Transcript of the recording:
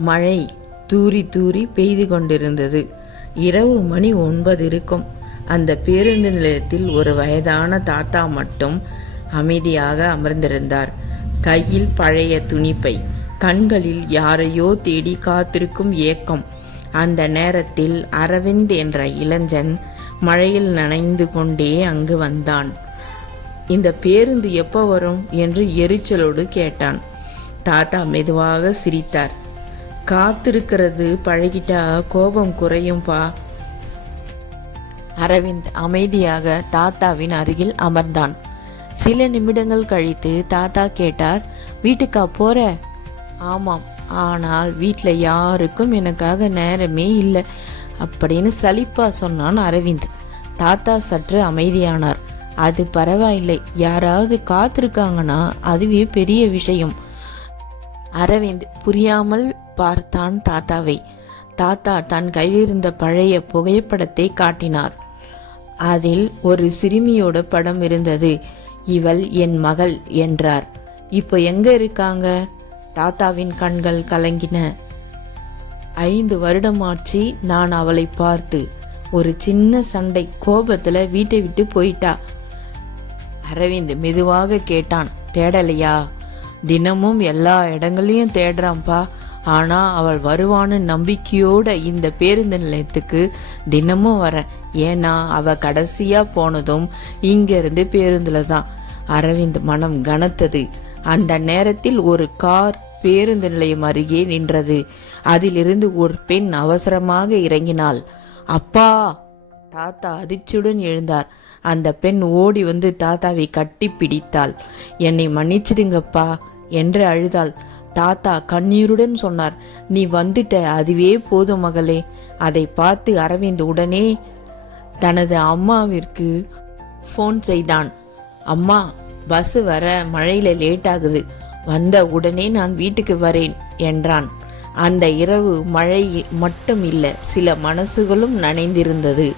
மழை தூறி தூறி பெய்து கொண்டிருந்தது. இரவு மணி 9 இருக்கும். அந்த பேருந்து நிலையத்தில் ஒரு வயதான தாத்தா மட்டும் அமைதியாக அமர்ந்திருந்தார். கையில் பழைய துணிப்பை, கண்களில் யாரையோ தேடி காத்திருக்கும் ஏக்கம். அந்த நேரத்தில் அரவிந்த் என்ற இளைஞன் மழையில் நனைந்து கொண்டே அங்கு வந்தான். இந்த பேருந்து எப்போ வரும் என்று எரிச்சலோடு கேட்டான். தாத்தா மெதுவாக சிரித்தார். காத்திருக்கிறது பழகிட்டா கோபம் குறையும்பா. அரவிந்த் அமைதியாக தாத்தாவின் அருகில் அமர்ந்தான். சில நிமிடங்கள் கழித்து தாத்தா கேட்டார், வீட்டுக்கா போற? ஆமாம், ஆனால் வீட்டில் யாருக்கும் எனக்காக நேரமே இல்லை அப்படின்னு சலிப்பா சொன்னான் அரவிந்த். தாத்தா சற்று அமைதியானார். அது பரவாயில்லை, யாராவது காத்திருக்காங்கன்னா அதுவே பெரிய விஷயம். அரவிந்த் புரியாமல் பார்த்தான் தாத்தாவை. தாத்தா தன் கையிலிருந்த பழைய புகைப்படத்தை காட்டினார். அதில் ஒரு சிறுமியோட படம் இருந்தது. இவள் என் மகள் என்றார். இப்போ எங்க இருக்காங்க? தாத்தாவின் கண்கள் கலங்கின. 5 வருடமாச்சு நான் அவளை பார்த்து. ஒரு சின்ன சண்டை கோபத்துல வீட்டை விட்டு போயிட்டா. அரவிந்த் மெதுவாக கேட்டான், தேடலையா? தினமும் எல்லா இடங்களையும் தேடுறான்பா. ஆனா அவள் வருவான்னு நம்பிக்கையோட இந்த பேருந்து நிலையத்துக்கு தினமும் வரேன். ஏன்னா அவ கடைசியா போனதும் இங்கிருந்து பேருந்துல தான். அரவிந்த் மனம் கனத்தது. அந்த நேரத்தில் ஒரு கார் பேருந்து நிலையம் அருகே நின்றது. அதிலிருந்து ஒரு பெண் அவசரமாக இறங்கினாள். அப்பா! தாத்தா அதிர்ச்சியுடன் எழுந்தார். அந்த பெண் ஓடி வந்து தாத்தாவை கட்டி பிடித்தாள். என்னை மன்னிச்சிடுங்கப்பா என்று அழுதாள். தாத்தா கண்ணீருடன் சொன்னார், நீ வந்துட்ட, அதுவே போதும் மகளே. அதை பார்த்து அரவிந்த் உடனே தனது அம்மாவிற்கு ஃபோன் செய்தான். அம்மா, பஸ் வர மழையில லேட் ஆகுது, வந்த உடனே நான் வீட்டுக்கு வரேன் என்றான். அந்த இரவு மழை மட்டும் இல்லை, சில மனசுகளும் நனைந்திருந்தது.